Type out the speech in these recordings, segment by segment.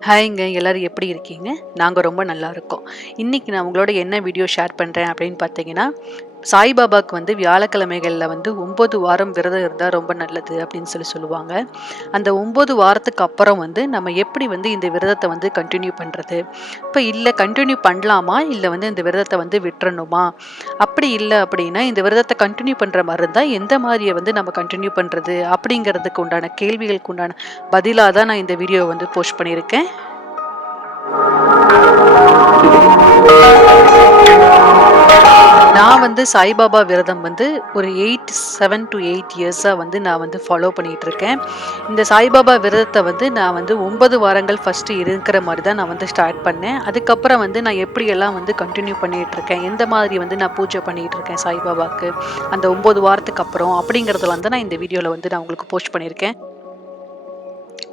ஹாய்ங்க எல்லாரும் எப்படி இருக்கீங்க? நாங்க ரொம்ப நல்லா இருக்கோம். இன்னைக்கு நான் உங்களோட என்ன வீடியோ ஷேர் பண்றேன் அப்படின்னு பார்த்தீங்கன்னா, சாய்பாபாக்கு வந்து வியாழக்கிழமைகள்ல வந்து 9 வாரம் விரதம் இருந்தா ரொம்ப நல்லது அப்படின்னு சொல்லுவாங்க. அந்த 9 வாரத்துக்கு அப்புறம் வந்து நம்ம எப்படி வந்து இந்த விரதத்த வந்து கன்டின்யூ பண்றது? இப்ப இல்ல கன்டின்யூ பண்ணலாமா? இல்ல வந்து இந்த விரதத்த வந்து விட்டுறணுமா? அப்படி இல்ல அப்படின்னா, இந்த விரதத்த கன்டின்யூ பண்ற மாரி இருந்தா, எந்த மாரிய வந்து நம்ம கன்டின்யூ பண்றது? அப்படிங்கிறதுக்கு உண்டான கேள்விகளுக்கு உண்டான பதிலா தான் நான் இந்த வீடியோ வந்து போஸ்ட் பண்ணியிருக்கேன். நான் வந்து சாய்பாபா விரதம் வந்து ஒரு 7 to 8 இயர்ஸா வந்து நான் வந்து ஃபாலோ பண்ணிட்டு இருக்கேன். இந்த சாய்பாபா விரதத்த வந்து நான் வந்து 9 வாரங்கள் ஃபர்ஸ்ட் இருக்கிற மாரி தான் நான் வந்து ஸ்டார்ட் பண்ணேன். அதுக்கப்புறம் வந்து நான் எப்படியெல்லாம் வந்து கன்டின்யூ பண்ணிட்டு இருக்கேன். எந்த மாதிரி வந்து நான் பூஜை பண்ணிட்டு இருக்கேன் சாய்பாபாக்கு. அந்த 9 வாரத்துக்கு அப்புறம் அப்படிங்கிறதுல வந்து நான் இந்த வீடியோல வந்து நான் உங்களுக்கு போஸ்ட் பண்ணியிருக்கேன்.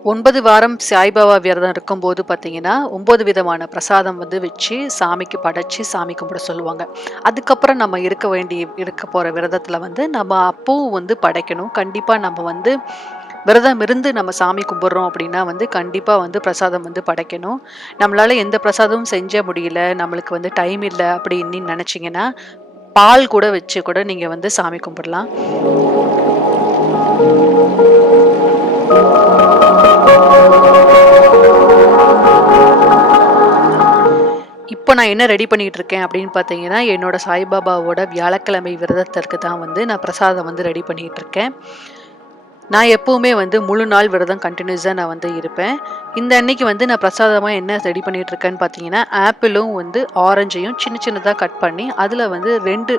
9 வாரம் சாய்பாபா விரதம் இருக்கும்போது பார்த்தீங்கன்னா, 9 விதமான பிரசாதம் வந்து வச்சு சாமிக்கு படைச்சு சாமி கும்பிட சொல்லுவாங்க. அதுக்கப்புறம் நம்ம இருக்க போற விரதத்துல வந்து நம்ம அப்பவும் வந்து படைக்கணும். கண்டிப்பா நம்ம வந்து விரதம் இருந்து நம்ம சாமி கும்பிடுறோம் அப்படின்னா வந்து கண்டிப்பா வந்து பிரசாதம் வந்து படைக்கணும். நம்மளால எந்த பிரசாதமும் செஞ்ச முடியல, நம்மளுக்கு வந்து டைம் இல்ல அப்படின்னு நினைச்சீங்கன்னா, பால் கூட வச்சு கூட நீங்க வந்து சாமி கும்பிடலாம். இப்போ நான் என்ன ரெடி பண்ணிட்டு இருக்கேன் அப்படின்னு பார்த்தீங்கன்னா, என்னோட சாய்பாபாவோட வியாழக்கிழமை விரதத்திற்கு தான் வந்து நான் பிரசாதம் வந்து ரெடி பண்ணிட்டு இருக்கேன். நான் எப்பவுமே வந்து முழு நாள் விரதம் கன்டினியூஸா நான் வந்து இருப்பேன். இந்த அன்னைக்கு வந்து நான் பிரசாதமா என்ன ரெடி பண்ணிட்டு இருக்கேன்னு பார்த்தீங்கன்னா, ஆப்பிளும் வந்து ஆரஞ்சையும் சின்ன சின்னதா கட் பண்ணி, அதில வந்து 2,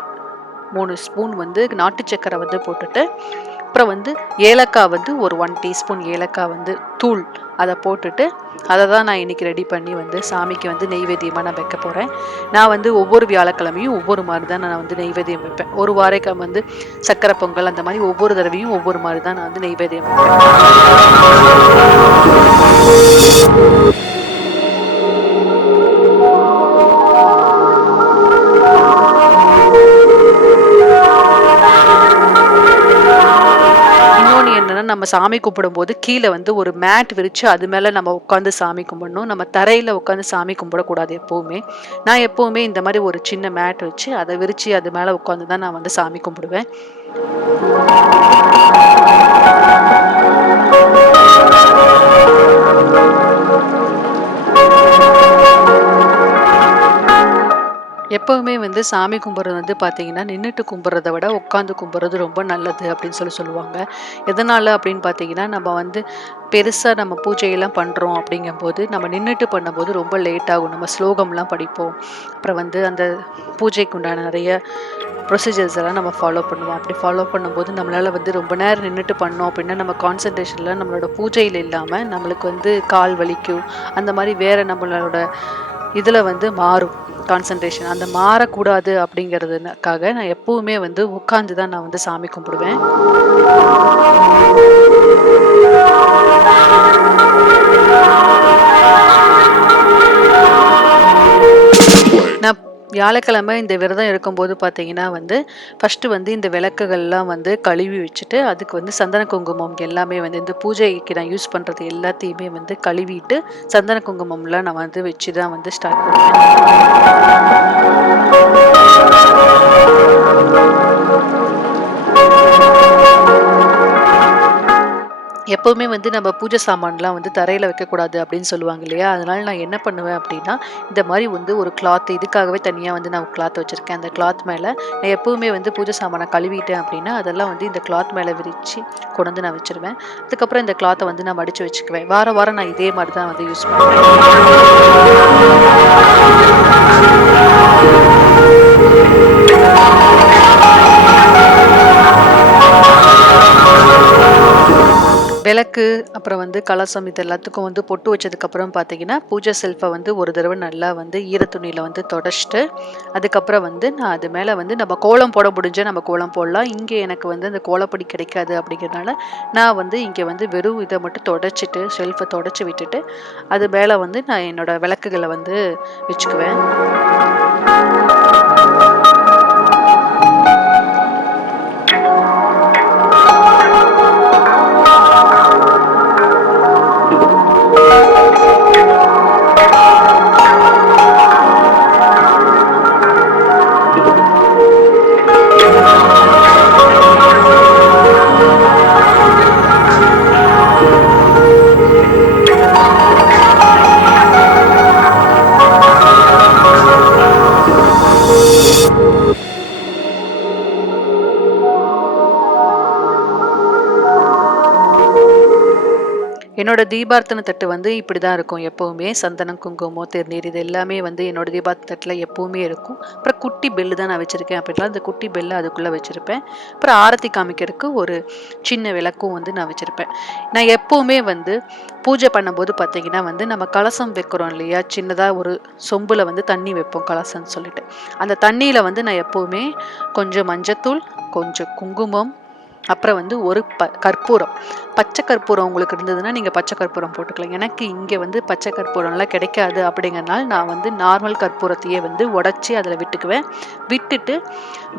3 ஸ்பூன் வந்து நாட்டு சர்க்கரை வந்து போட்டுட்டு, அப்புறம் வந்து ஏலக்காய் வந்து ஒரு 1 டீஸ்பூன் ஏலக்காய் வந்து தூள் அத போட்டுட்டு, அத தான் நான் இன்னைக்கு ரெடி பண்ணி வந்து சாமிக்கு வந்து நெய்வேத்தியமா நான் வைக்க போறேன். நான் வந்து ஒவ்வொரு வியாழக்கிழமையும் ஒவ்வொரு மாரி தான் நான் வந்து நெய்வேத்தியம் வைப்பேன். ஒரு வாரைக்கு வந்து சர்க்கரை பொங்கல் அந்த மாரி ஒவ்வொரு தடவையும் ஒவ்வொரு மாரி தான் நான் வந்து நெய்வேத்தியம் வைப்பேன். இன்னொன்னு என்னன்னா, நம்ம சாமி கும்பிடும்போது கீழ வந்து ஒரு மேட் விரிச்சு அது மேல நம்ம உட்காந்து சாமி கும்பிடணும். நம்ம தரையில உட்காந்து சாமி கும்பிடக்கூடாது எப்பவுமே. நான் எப்பவுமே இந்த மாரி ஒரு சின்ன மேட் வச்சு அத விரிச்சு அது மேல உட்காந்து தான் நான் வந்து சாமி கும்பிடுவேன். எப்பவுமே வந்து சாமி கும்பிட்றது வந்து பார்த்தீங்கன்னா, நின்னுட்டு கும்பிட்றத விட உட்காந்து கும்பிட்றது ரொம்ப நல்லது அப்படின்னு சொல்லுவாங்க. எதனால அப்படின்னு பார்த்தீங்கன்னா, நம்ம வந்து பெருசா நம்ம பூஜையெல்லாம் பண்றோம் அப்படிங்கும்போது, நம்ம நின்னுட்டு பண்ணும்போது ரொம்ப லேட் ஆகும். நம்ம ஸ்லோகம்லாம் படிப்போம். அப்புறம் வந்து அந்த பூஜைக்கு உண்டான நெறைய ப்ரொசீஜர்ஸ் எல்லாம் நம்ம ஃபாலோ பண்ணுவோம். அப்படி ஃபாலோ பண்ணும்போது நம்மளால வந்து ரொம்ப நேரம் நின்னுட்டு பண்ணோம் அப்படின்னா, நம்ம கான்சன்ட்ரேஷன்ல நம்மளோட பூஜையில இல்லாம நம்மளுக்கு வந்து கால் வலிக்கும். அந்த மாரி வேற நம்மளோட இதுல வந்து மாறும் கான்சன்ட்ரேஷன். அந்த மாறக்கூடாது அப்படிங்கிறதுக்காக நான் எப்பவுமே வந்து உட்கார்ந்து தான் நான் வந்து சாமி கும்பிடுவேன். நான் வியாழக்கிழமை இந்த விரதம் இருக்கும்போது பார்த்தீங்கன்னா வந்து, ஃபர்ஸ்ட்டு வந்து இந்த விளக்குகள்லாம் வந்து கழுவி வச்சுட்டு, அதுக்கு வந்து சந்தன குங்குமம் எல்லாமே வந்து இந்த பூஜைக்கு நான் யூஸ் பண்றது எல்லாத்தையுமே வந்து கழுவிட்டு, சந்தன குங்குமம்லாம் நான் வந்து வச்சு தான் வந்து ஸ்டார்ட் பண்ணுவேன். எப்பவுமே வந்து நம்ம பூஜை சாமான்லாம் வந்து தரையில வைக்கக்கூடாது அப்படின்னு சொல்லுவாங்க இல்லையா? அதனால நான் என்ன பண்ணுவேன் அப்படின்னா, இந்த மாரி வந்து ஒரு கிளாத் இதுக்காகவே தனியா வந்து நான் கிளாத் வச்சிருக்கேன். அந்த கிளாத் மேல நான் எப்பவுமே வந்து பூஜை சாமான கழுவிட்டேன் அப்படின்னா, அதெல்லாம் வந்து இந்த கிளாத் மேல விரிச்சு கொண்டு வந்து நான் வச்சுருவேன். அதுக்கப்புறம் இந்த கிளாத்த வந்து நான் மடிச்சு வச்சுக்குவேன். வாரம் வாரம் நான் இதே மாரி தான் வந்து யூஸ் பண்ணுவேன். விளக்கு, அப்புறம் வந்து கலசம் இது எல்லாத்துக்கும் வந்து பொட்டு வச்சதுக்கப்புறம் பார்த்தீங்கன்னா, பூஜை செல்ஃப வந்து ஒரு தடவ நல்லா வந்து ஈர துணியில வந்து தொடச்சுட்டு, அதுக்கப்புறம் வந்து நான் அது மேல வந்து நம்ம கோலம் போட முடிஞ்சா நம்ம கோலம் போடலாம். இங்க எனக்கு வந்து அந்த கோலப்பொடி கிடைக்காது அப்படிங்கிறனால, நான் வந்து இங்க வந்து வெறும் இத மட்டும் தொடச்சுட்டு, ஷெல்ஃப தொடச்சு விட்டுட்டு, அது மேல வந்து நான் என்னோட விளக்குகள வந்து வச்சுக்குவேன். தீபார்த்தனை தட்டு வந்து இப்படி தான் இருக்கும் எப்போவுமே. சந்தனம், குங்குமம், திருநீர் இது எல்லாமே வந்து என்னோட தீபார்த்தனை தட்டில் எப்போவுமே இருக்கும். அப்புறம் குட்டி பெல்லு தான் நான் வச்சுருக்கேன் அப்படின்னா அந்த குட்டி பெல்லை அதுக்குள்ளே வச்சுருப்பேன். அப்புறம் ஆரத்தி காமிக்கிறதுக்கு ஒரு சின்ன விளக்கும் வந்து நான் வச்சுருப்பேன். நான் எப்போவுமே வந்து பூஜை பண்ணும்போது பார்த்தீங்கன்னா வந்து நம்ம கலசம் வைக்கிறோம் இல்லையா, சின்னதாக ஒரு சொம்பில் வந்து தண்ணி வைப்போம் கலசம்னு சொல்லிட்டு. அந்த தண்ணியில் வந்து நான் எப்போவுமே கொஞ்சம் மஞ்சத்தூள், கொஞ்சம் குங்குமம், அப்புறம் வந்து ஒரு கற்பூரம், பச்சை கற்பூரம் உங்களுக்கு இருந்ததுன்னா நீங்கள் பச்சை கற்பூரம் போட்டுக்கலாம். எனக்கு இங்கே வந்து பச்சை கற்பூரம்லாம் கிடைக்காது அப்படிங்கிறனால நான் வந்து நார்மல் கற்பூரத்தையே வந்து உடச்சி அதில் விட்டுக்குவேன். விட்டுட்டு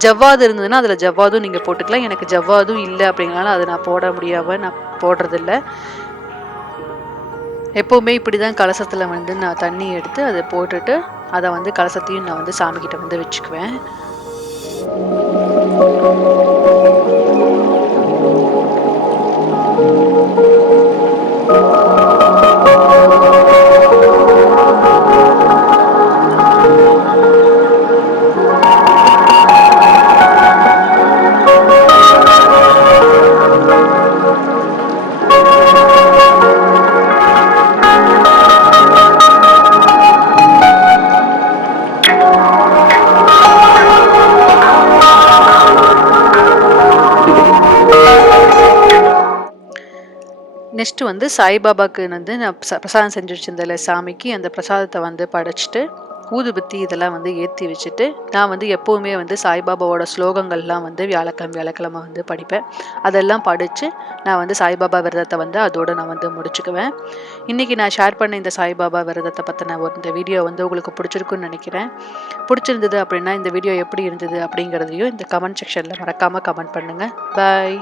ஜவ்வாது இருந்ததுன்னா அதில் ஜவ்வாதும் நீங்கள் போட்டுக்கலாம். எனக்கு ஜவ்வாதும் இல்லை அப்படிங்கிறனால அதை நான் போட முடியாமல் நான் போடுறதில்ல. எப்போவுமே இப்படி தான் கலசத்தில் வந்து நான் தண்ணி எடுத்து அதை போட்டுட்டு அதை வந்து கலசத்தையும் நான் வந்து சாமிக்கிட்ட வந்து வச்சுக்குவேன். நெக்ஸ்ட்டு வந்து சாய்பாபாவுக்கு வந்து நான் பிரசாதம் செஞ்சு வச்சிருந்தேன்ல சாமிக்கு, அந்த பிரசாதத்தை வந்து படைச்சிட்டு ஊதுபத்தி இதெல்லாம் வந்து ஏற்றி வச்சுட்டு நான் வந்து எப்போவுமே வந்து சாய்பாபாவோட ஸ்லோகங்கள்லாம் வந்து வியாழக்கிழமை வந்து படிப்பேன். அதெல்லாம் படித்து நான் வந்து சாய்பாபா விரதத்தை வந்து அதோடு நான் வந்து முடிச்சுக்குவேன். இன்றைக்கி நான் ஷேர் பண்ண இந்த சாய்பாபா விரதத்தை பற்றின இந்த வீடியோ வந்து உங்களுக்கு பிடிச்சிருக்குன்னு நினைக்கிறேன். பிடிச்சிருந்தது அப்படின்னா இந்த வீடியோ எப்படி இருந்தது அப்படிங்கிறதையும் இந்த கமெண்ட் செக்ஷனில் மறக்காமல் கமெண்ட் பண்ணுங்கள். பாய்.